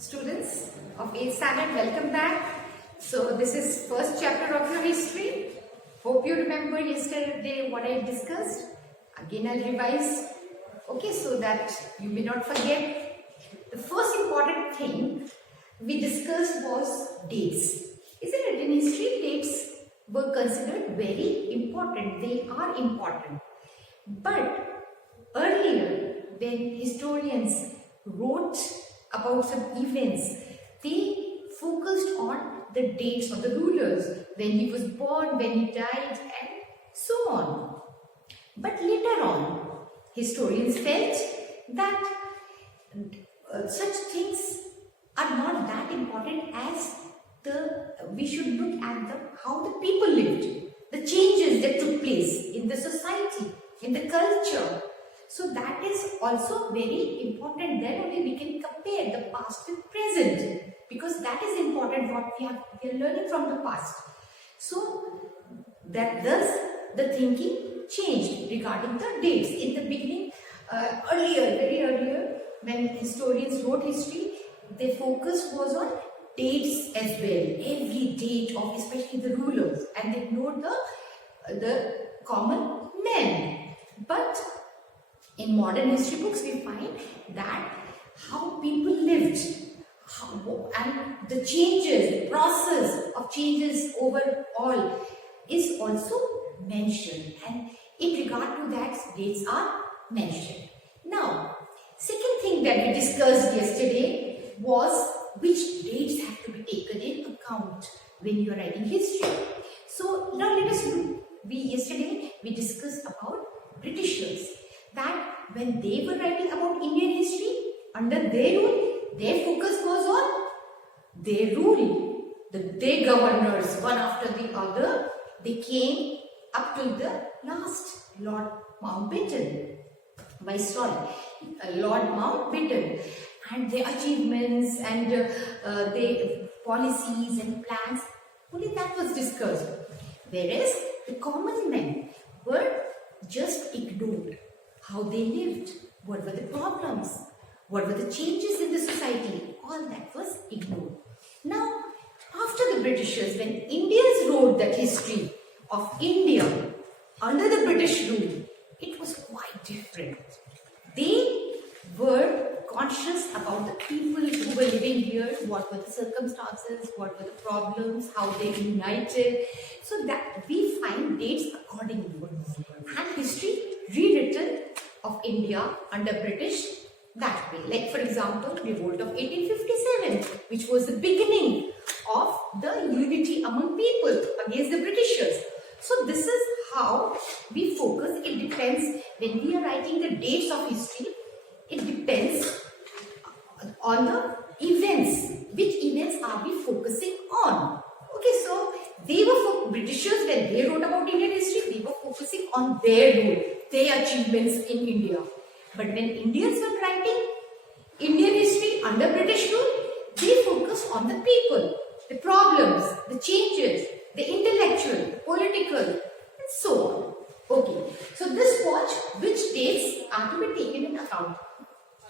Students of 8th standard, welcome back. So this is first chapter of your history. Hope you remember yesterday what I discussed. Again I'll revise. Okay, so that you may not forget. The first important thing we discussed was dates. Isn't it? In history, dates were considered very important. They are important. But earlier, when historians wrote about some events, they focused on the dates of the rulers, when he was born, when he died, and so on. But later on, historians felt that such things are not that important as we should look at how the people lived, the changes that took place in the society, in the culture. So that is also very important. Then only we can compare the past with present, because that is important what we are learning from the past. So that thus the thinking changed regarding the dates. In the beginning, very earlier, when historians wrote history, their focus was on dates as well. Every date of especially the rulers, and they ignored the common men. But in modern history books, we find that how people lived, and the changes, process of changes overall is also mentioned, and in regard to that, dates are mentioned. Now, second thing that we discussed yesterday was which dates have to be taken in account when you are writing history. So now let us look. Yesterday we discussed about Britishers, that when they were writing about Indian history under their rule, their focus was on their rule. Their governors, one after the other, they came up to the last Lord Mountbatten, Viceroy, Lord Mountbatten, and their achievements and their policies and plans. Only that was discussed. Whereas the common men were just ignored. How they lived, what were the problems, what were the changes in the society, all that was ignored. Now, after the Britishers, when Indians wrote that history of India under the British rule, it was quite different. They were conscious about the people who were living here, what were the circumstances, what were the problems, how they united, so that we find dates accordingly. And history rewritten of India under British that way. Like for example, revolt of 1857, which was the beginning of the unity among people against the Britishers. So this is how we focus. It depends when we are writing the dates of history. It depends on the events. Which events are we focusing on? Okay, so they were Britishers, when they wrote about Indian history, they were focusing on their rule, their achievements in India. But when Indians were writing Indian history under British rule, they focused on the people, the problems, the changes, the intellectual, political, and so on. Okay, so this watch, which dates are to be taken in account.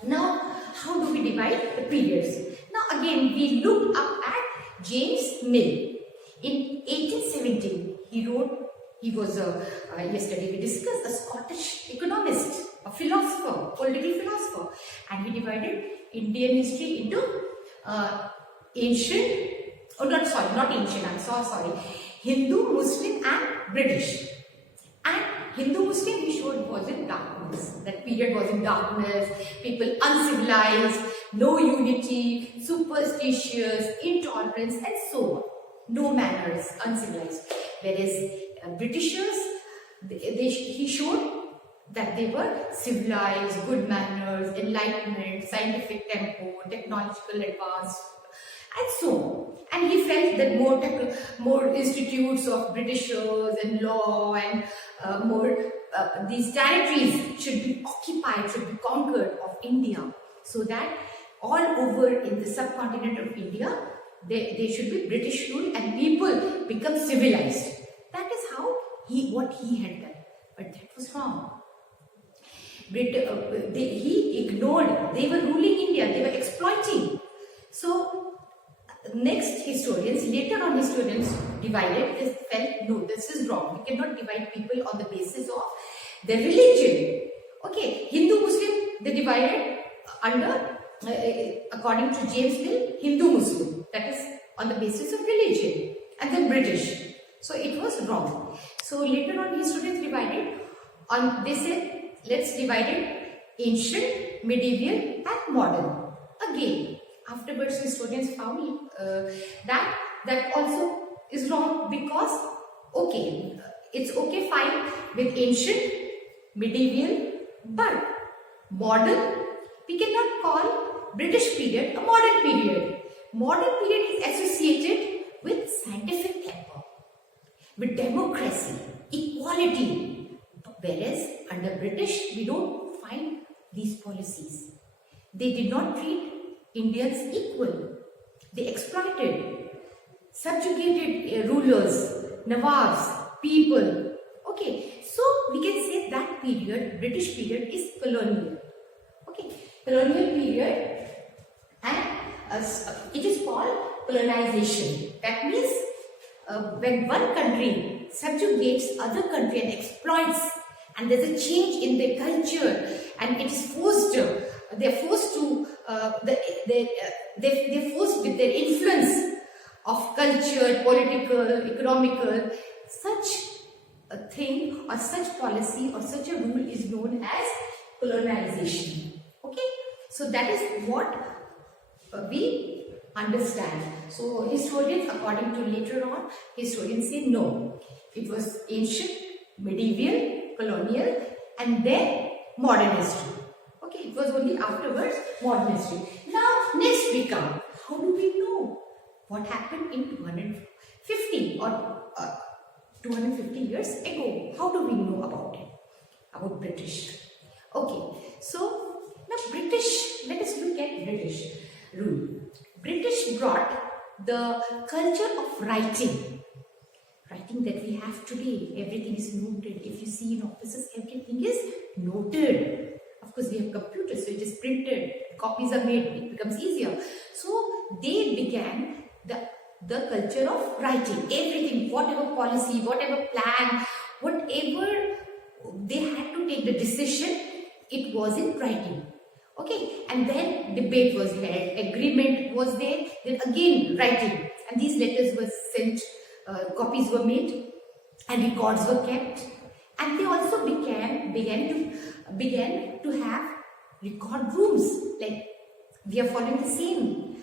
Now, how do we divide the periods? Now again, we looked up at James Mill. In 1817, he was yesterday we discussed, a Scottish economist, a philosopher, political philosopher, and he divided Indian history into Hindu, Muslim and British. And Hindu, Muslim he showed was in darkness. That period was in darkness, people uncivilized, no unity, superstitious, intolerance and so on. No manners, uncivilized. Whereas Britishers, he showed that they were civilized, good manners, enlightenment, scientific tempo, technological advance, and so on. And he felt that more institutes of Britishers and law and these territories should be occupied, should be conquered of India, so that all over in the subcontinent of India, they should be British rule and people become civilized. That is how what he had done. But that was wrong. He ignored, they were ruling India, they were exploiting. So next historians, later on historians divided, they felt no, this is wrong. We cannot divide people on the basis of their religion. Okay, Hindu Muslim, they divided under, according to James Mill, Hindu Muslim, that is on the basis of religion, and then British. So it was wrong. So later on historians divided on, they said let's divide it ancient, medieval and modern. Again, afterwards historians found that also is wrong, because okay, it's okay fine with ancient, medieval, but modern, we cannot call British period a modern period. Modern period is associated with scientific temper, with democracy, equality, whereas under British we don't find these policies. They did not treat Indians equal. They exploited, subjugated rulers, Nawabs, people. Okay, so we can say that period, British period, is colonial. Okay, colonial period, and it is called colonization. That means when one country subjugates other country and exploits, and there's a change in their culture, and it is forced. They're forced to. They're forced with their influence of culture, political, economical. Such a thing or such policy or such a rule is known as colonization. Okay, so that is what we understand. So historians, according to later on, historians say no, it was ancient, medieval, colonial, and then modern history. Okay, it was only afterwards modern history. Now next we come, how do we know what happened in 250 or 250 years ago? How do we know about it, about British? Okay, so now British, let us look at British rule. British brought the culture of writing that we have today. Everything is noted. If you see in offices, everything is noted. Of course, we have computers, so it is printed, copies are made, it becomes easier. So they began the culture of writing. Everything, whatever policy, whatever plan, whatever they had to take the decision, it was in writing. Okay, and then debate was held, agreement was there, then again writing, and these letters were sent, copies were made, and records were kept, and they also began to have record rooms. Like we are following the same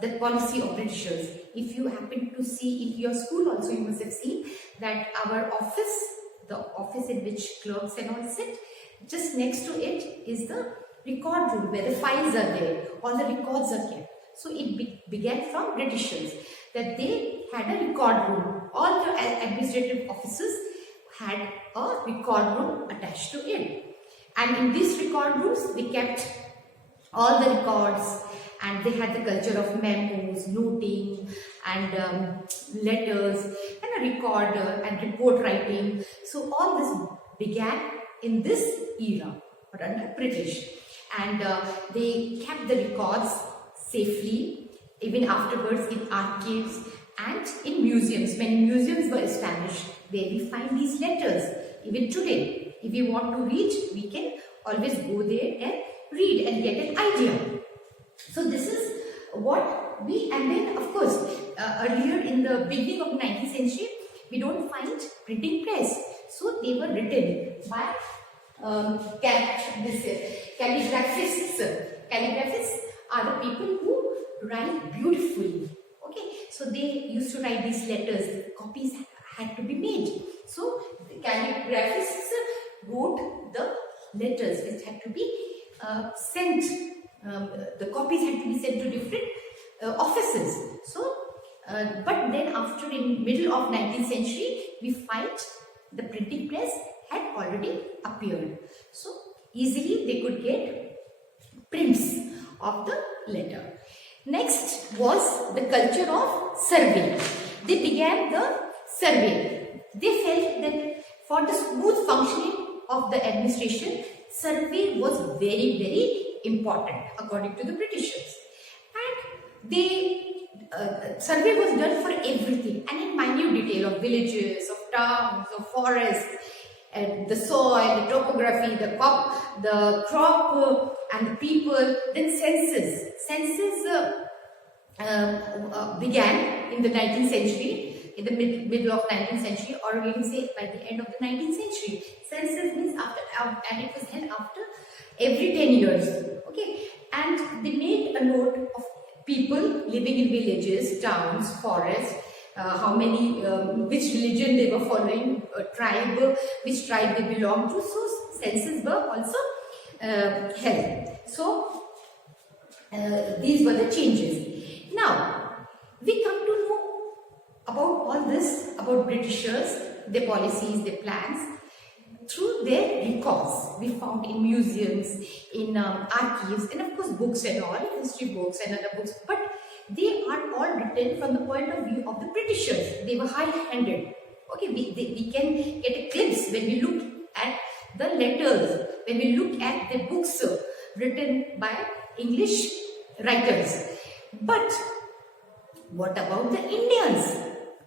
the policy of Britishers. If you happen to see in your school also, you must have seen that our office, the office in which clerks and all sit, just next to it is the record room where the files are there, all the records are kept. So it began from Britishers, that they had a record room. All the administrative offices had a record room attached to it. And in these record rooms, they kept all the records, and they had the culture of memos, noting, and letters, and a recorder and report writing. So all this began in this era, but under British. And they kept the records safely, even afterwards in archives and in museums. Many museums were established. There we find these letters. Even today, if we want to read, we can always go there and read and get an idea. So this is what we, and then of course, earlier in the beginning of 19th century, we don't find printing press. So they were written by calligraphists. Calligraphists are the people who write beautifully. Okay, so they used to write these letters. Copies had to be made. So the calligraphists wrote the letters which had to be sent. The copies had to be sent to different offices. So, but then after, in middle of 19th century, we find the printing press had already appeared. So easily they could get prints of the letter. Next was the culture of survey. They began the survey. They felt that for the smooth functioning of the administration, survey was very, very important according to the Britishers. And they survey was done for everything and in minute detail of villages, of towns, of forests, and the soil, the topography, the crop, and the people. Then census. Census began in the 19th century, in the middle of 19th century, or we can say by the end of the 19th century. Census means after, and it was held after every 10 years. Okay, and they made a note of people living in villages, towns, forests, how many, which religion they were following, tribe, which tribe they belonged to. So census were also held. So these were the changes. Now we come to know about all this, about Britishers, their policies, their plans, through their records we found in museums, in archives, and of course books and all, history books and other books. But they are all written from the point of view of the Britishers. They were high-handed. Okay, we can get a glimpse when we look at the letters, when we look at the books written by English writers. But what about the Indians?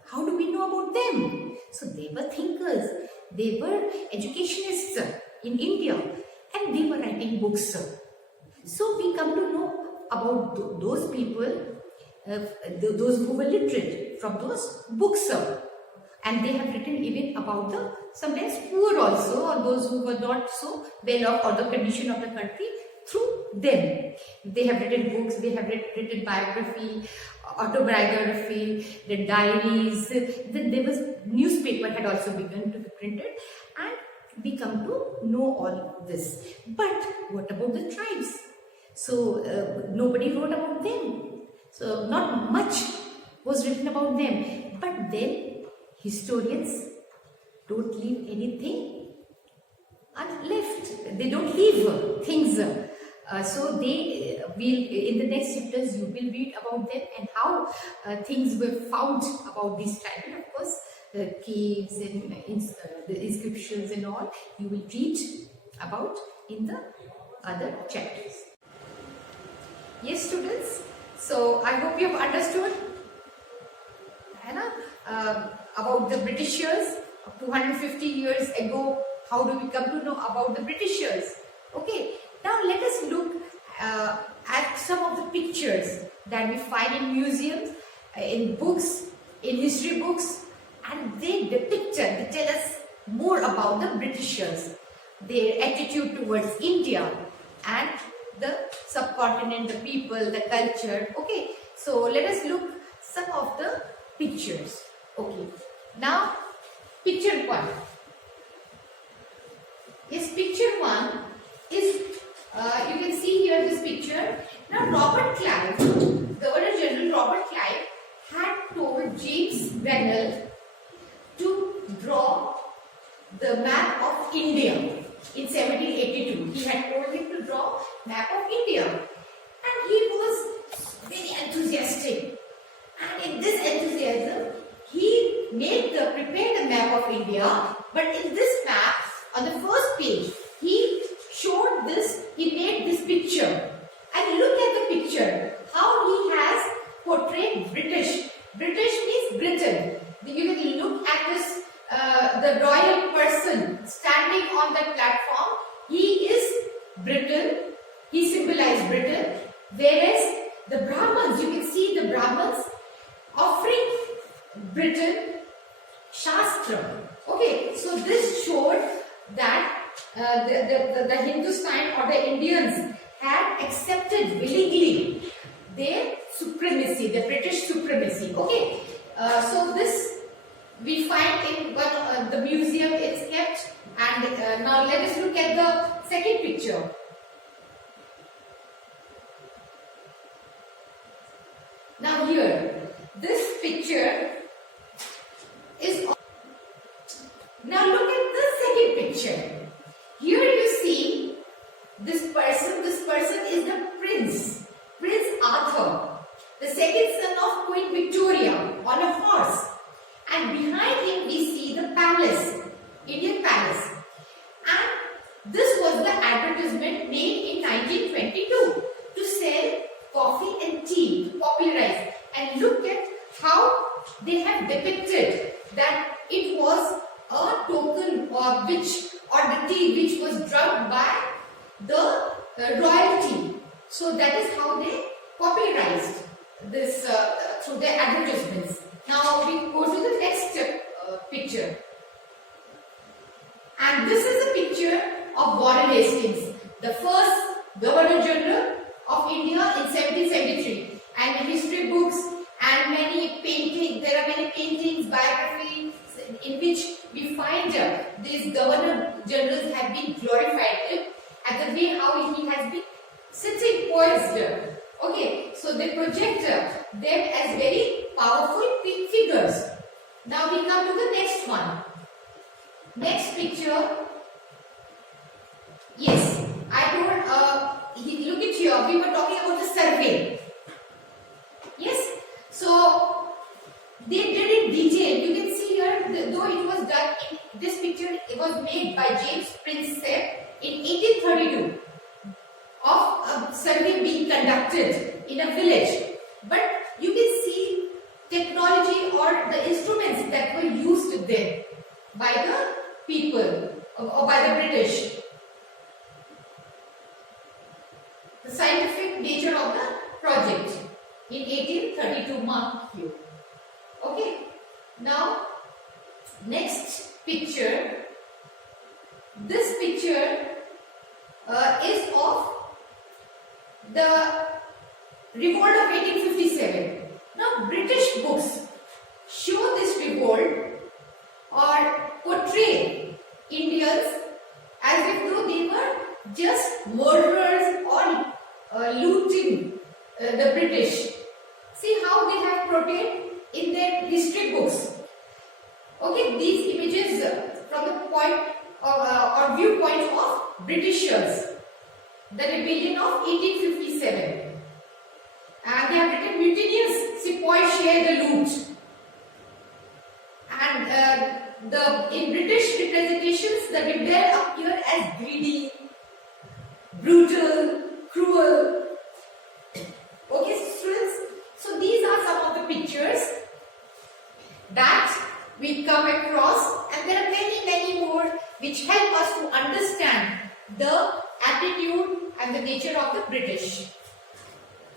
How do we know about them? So they were thinkers, they were educationists in India, and they were writing books. So we come to know about those people, those who were literate from those books. And they have written even about the sometimes poor also, or those who were not so well off, or the condition of the country through them. They have written books, they have written biography, autobiography, the diaries. Then there was newspaper had also begun to be printed, and we come to know all this. But what about the tribes? So nobody wrote about them. So not much was written about them. But then historians don't leave anything unleft. They don't leave things. So they will, in the next chapters you will read about them and how things were found about these tribes. And of course caves and the inscriptions and all you will read about in the other chapters. Yes students, so I hope you have understood about the Britishers 250 years ago. How do we come to know about the Britishers? Okay, now let us look at some of the pictures that we find in museums, in books, in history books, and they depict, they tell us more about the Britishers, their attitude towards India and the subcontinent, the people, the culture. Okay, so let us look some of the pictures. Okay, now picture 1. Yes, picture 1 is, you can see here this picture. Now Robert Clive, Governor General Robert Clive had told James Bennell to draw the map of India in 1782. He had told him to draw map of India, and he was very enthusiastic. And in this enthusiasm, he prepared the map of India. But in this map, on the first page, he showed this. He made this picture, and look at the picture. How he has portrayed British. British means Britain. You can look at this. The royal person standing on that platform, he is Britain, he symbolized Britain, whereas the Brahmins, you can see the Brahmins offering Britain Shastra. Okay, so this showed that the Hindustan or the Indians had accepted willingly their supremacy, the British supremacy. Okay, so this we find in one the museum it's kept. And now let us look at the second picture. Now here, this picture is. Now look at the second picture. Here you see this person. This person is the Prince Arthur, the second son of Queen Victoria, on a horse. And behind him we see the palace, Indian palace. And this was the advertisement made in 1922 to sell coffee and tea, to popularize. and look at how they have depicted that it was a token or the tea which was drunk by the royalty. So that is how they popularized this through their advertisements. Now we go to the next picture, and this is a picture of Warren Hastings, the first Governor General of India in 1773. And history books and many paintings, there are many paintings, biographies in which we find these Governor Generals have been glorified at the way how he has been sitting poised. Okay, so they project them as very powerful figures. Now we come to the next one. Next picture. Yes, I told, look at here, we were talking about the survey. Yes, so they did it detail. You can see here, though it was done in this picture, it was made by James Prinsep in 1832 of a survey being conducted in a village. But you can see technology or the instruments that were used there by the people or by the British. The scientific nature of the project in 1832, mark you. Okay. Now, next picture. This picture is of the revolt of 1857. Now, British books show this revolt or portray Indians as if though they were just murderers or looting the British. See how they have portrayed in their history books. Okay, these images from the point or viewpoint of Britishers, the rebellion of 1857. And they have written mutinious sepoys share the loot. And in British representations, the rebel appear as greedy, brutal, cruel. Okay, students. So these are some of the pictures that we come across, and there are many more which help us to understand the attitude and the nature of the British.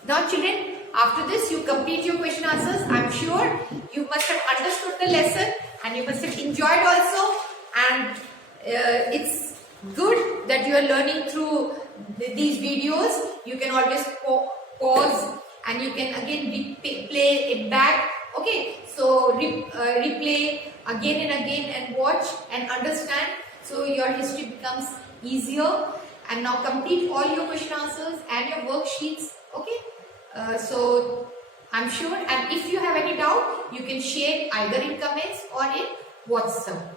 Now children, after this you complete your question answers. I am sure you must have understood the lesson and you must have enjoyed also, and it's good that you are learning through these videos. You can always pause and you can again play it back. Okay, so replay again and again and watch and understand, so your history becomes easier. And now complete all your question answers and your worksheets. Okay, so I'm sure, and if you have any doubt, you can share either in comments or in WhatsApp.